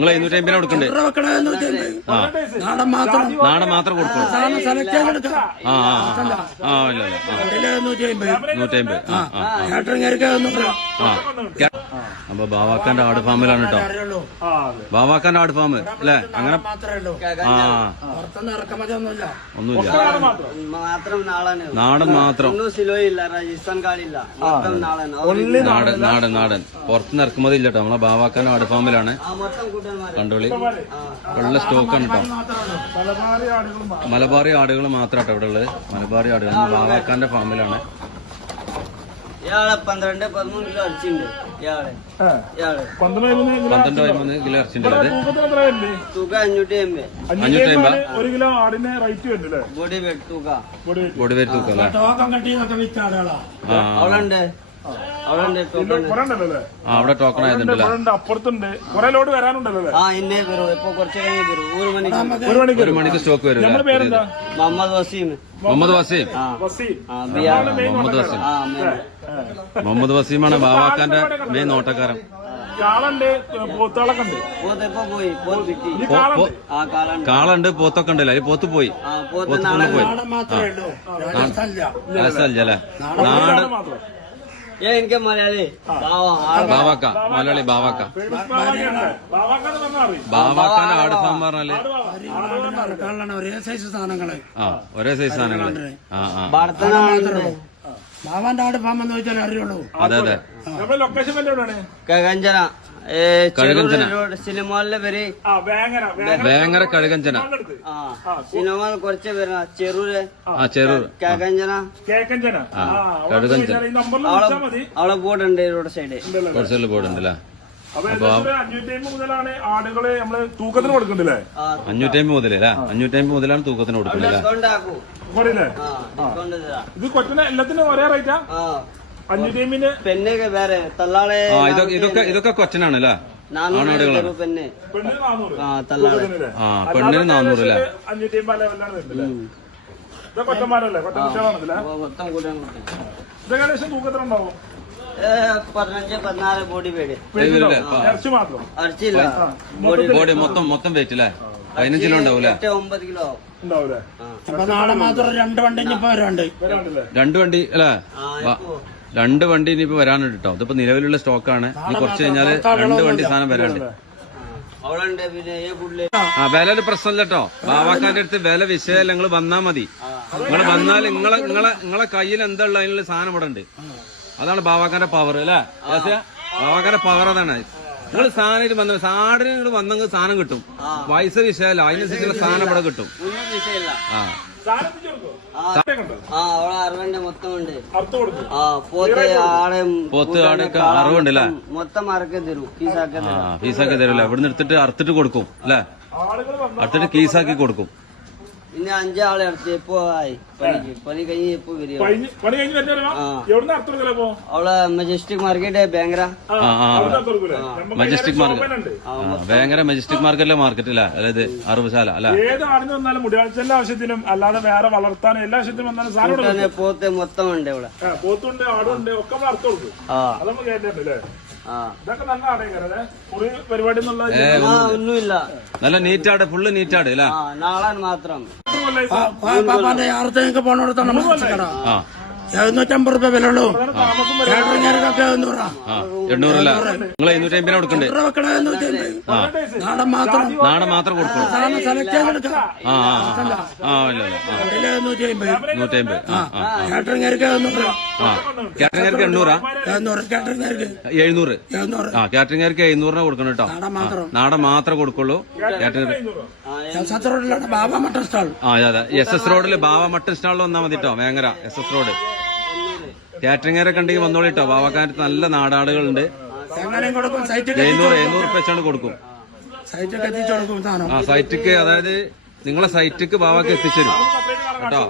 നിങ്ങൾ 250 കൊടുക്കണ്ടേ? നാടൻ മാത്രം കൊടുക്കും. അപ്പൊ ബാവാക്കാന്റെ ആട് ഫാമിലാണ് കേട്ടോ. ബാവാക്കാന്റെ ആട് ഫാം അല്ലേ? അങ്ങനെ ഒന്നുമില്ല, നാടൻ മാത്രം. നാടൻ പുറത്തുനിന്ന് ഇറക്കുമതി ഇല്ല കേട്ടോ. നമ്മളെ ബാവാക്കാന്റെ ആട് ഫാമിലാണ്. കണ്ടോളി, ഉള്ള സ്റ്റോക്കാണ് കേട്ടോ. മലബാറി ആടുകൾ മാത്രാട്ടോ ഇവിടെ ഉള്ളത്. മലബാറി ആടുകൾ ബാവാക്കാന്റെ ഫാമിലാണ്. 12-13 കിലോ ഇറച്ചിണ്ട്. 12-13 കിലോ ഇറച്ചിണ്ട്. തൂക്ക 550. 550 ഒരു കിലോ ആടിന് റേറ്റ് വരുന്നില്ലേ? ബോഡി വെയിറ്റ് തൂക്ക. ബോഡി വെയിറ്റ് തൂക്കം അല്ലേ? അവിടെ ടോക്കൺ ആയതുണ്ടല്ലോ. അപ്പുറത്തുണ്ട് കുറെ ലോഡ് വരാനുണ്ടല്ലോ. ഒരു മണിക്ക് സ്റ്റോക്ക് വരും. മുഹമ്മദ് വസീം. മുഹമ്മദ് വസീമാണ് ബാവാക്കാന്റെ മെയിൻ നോട്ടക്കാരൻ. കാളുണ്ട്, പോത്തൊക്കെ ഉണ്ടല്ലോ. അതിൽ പോത്ത് പോയി, പോത്തുള്ള പോയി. അല്ലേ? നാട് എനിക്ക് മലയാളി ബാവാക്ക, മലയാളി ബാവാക്ക. ബാവാക്കാന്റെ ആട് ഫാം പറഞ്ഞാല് ഒരേ സൈസ് സാധനങ്ങള്. ഒരേ സൈസ് സാധനങ്ങള്. ബാവാന്റെ ആട് ഫാം എന്ന് ചോദിച്ചാൽ അറിയുള്ളൂ. അതെ അതെ. കഴകഞ്ചന സിനിമയിലെ പേര് വേങ്ങര കഴുകഞ്ചന. സിനിമ കുറച്ച് പേര് ചെറൂര്. ചെറൂർ കഴകഞ്ചന കഴുകഞ്ചന. അവളെ ബോർഡുണ്ട് റോഡ് സൈഡ്. റോഡ് സൈഡിൽ ബോർഡുണ്ടല്ലേ? 550 മുതലാണ് ആടുകള് നമ്മള് തൂക്കത്തിന് കൊടുക്കണ്ടല്ലേ? 550 മുതലേ? 550 മുതലാണ് തൂക്കത്തിന് കൊടുക്കുന്നത്. ഇത് കൊച്ചിന് എല്ലാത്തിനും ഒരേ റേറ്റാ? 550 പെണ്ണൊക്കെ വേറെ തള്ളാളെ. ഇതൊക്കെ കൊച്ചനാണ് അല്ലേ? ആടുകളാണ്. പെണ്ണിന് 400 അല്ലേ? 550 ഇത് കൊച്ചന്മാരല്ലേ? കൊച്ചന്മാരാണല്ലേ? ഏകദേശം തൂക്കത്തിനുണ്ടാവും 15-14 ബോഡി പേര്. ഇറച്ചി മാത്രം. അരച്ചില്ല ബോഡി മൊത്തം വെയിറ്റ് അല്ലേ? 15 കിലോ ഉണ്ടാവൂലേ? 8-9 കിലോ ഉണ്ടാവൂലേ? അപ്പൊ നാളെ മാത്രം 2 വണ്ടി ഇനിയിപ്പോ വരാണ്ട്. 2 വണ്ടി അല്ലേ? 2 വണ്ടി ഇനിയിപ്പോ വരാനുണ്ട് കേട്ടോ. ഇതിപ്പോ നിലവിലുള്ള സ്റ്റോക്കാണ്. ഇനി കുറച്ച് കഴിഞ്ഞാല് 2 വണ്ടി സാധനം വരാനുണ്ട്. വിലയുടെ പ്രശ്നമില്ല കേട്ടോ. ബാവാക്കാന്റെ അടുത്ത് വില വിഷയമല്ല. നിങ്ങൾ വന്നാ മതി. നിങ്ങൾ വന്നാൽ നിങ്ങളെ കയ്യിൽ എന്താ ഉള്ള അതിനുള്ള സാധനം ഇവിടെ ഉണ്ട്. അതാണ് ബാവാക്കാന്റെ പവർ അല്ലേ? ബാവാക്കാന്റെ പവർ അതാണ്. നിങ്ങൾ സാധനം വന്ന സാടിന് നിങ്ങൾ വന്നെങ്കിൽ സാധനം കിട്ടും. പൈസ വിഷയമല്ല, അതിനനുസരിച്ചുള്ള സാധനം ഇവിടെ കിട്ടും. പോത്ത് ആടൊക്കെ അറിവുണ്ടല്ലേ? മൊത്തം ഫീസാക്കി തരൂല്ലേ? ഇവിടുന്ന് എടുത്തിട്ട് അറുത്തിട്ട് കൊടുക്കും അല്ലേ? അടുത്തിട്ട് കീസാക്കി കൊടുക്കും. പിന്നെ 5 ആളെ ഇറച്ചി എപ്പോ ആയി പണി കഴിഞ്ഞ് എപ്പോ വരും? അവളെ മജസ്റ്റിക് മാർക്കറ്റ് ബാങ്കര. മജസ്റ്റിക് മാർക്കറ്റ് ഭയങ്കര മജസ്റ്റിക് മാർക്കറ്റിലെ മാർക്കറ്റില്ല അതായത് അറുപശാല അല്ല. ഏത് ആടിന് വന്നാലും മുടിയാഴ്ച ആവശ്യത്തിനും അല്ലാതെ വേറെ വളർത്താനും എല്ലാ ആവശ്യത്തിനും വന്നാലും സാധനം പോത്ത് മൊത്തം ഉണ്ട് ഇവിടെ. പോത്തുണ്ട്, ആടുണ്ട്, ഒക്കെ അർത്ഥം കൊടുക്കും. അതൊന്നും കേട്ടില്ലേ? ഇതൊക്കെ നല്ല ആടേക്കാരല്ലേ? കുറി പരിപാടി ഒന്നുമില്ല. നല്ല നീറ്റാട്, ഫുള്ള് നീറ്റാട് അല്ലേ? നാളെ മാത്രം. പാപ്പാന്റെ ആർത്തേക്ക് പോണോടത്താണ് 750 രൂപ വിലയുള്ളൂ. കേട്ടറിഞ്ഞാർക്കൊക്കെ 800. 800 നിങ്ങൾ 250 കൊടുക്കണ്ടേ? നാടൻ മാത്രം കൊടുക്കും. സെലക്ട് ചെയ്തെടുക്കാം. 150. കേട്ടറിഞ്ഞാർക്ക് 800. കാറ്ററിംഗർക്ക് 800. കേട്ടറിഞ്ഞാർക്ക് 700. കാറ്ററിംഗർക്ക് 700 കൊടുക്കണം കേട്ടോ. നാടൻ മാത്രമേ കൊടുക്കുള്ളൂ. റോഡിലാണ് ബാബ മട്ടൺ സ്റ്റാൾ. അതെ SS റോഡില് ബാബ മട്ടൺ സ്റ്റാളിൽ വന്നാൽ മതി കേട്ടോ. Vengara SS road. കാറ്ററിംഗരൊക്കെ ഉണ്ടെങ്കിൽ വന്നോളിട്ടോ. ബാബക്കാരത്ത് നല്ല നാടാടുകളുണ്ട്. 700 വെച്ചാണ് കൊടുക്കും. സൈറ്റിക്ക്, അതായത് നിങ്ങളെ സൈറ്റിക്ക് ബാബക്ക് എത്തിച്ചേരും കേട്ടോ.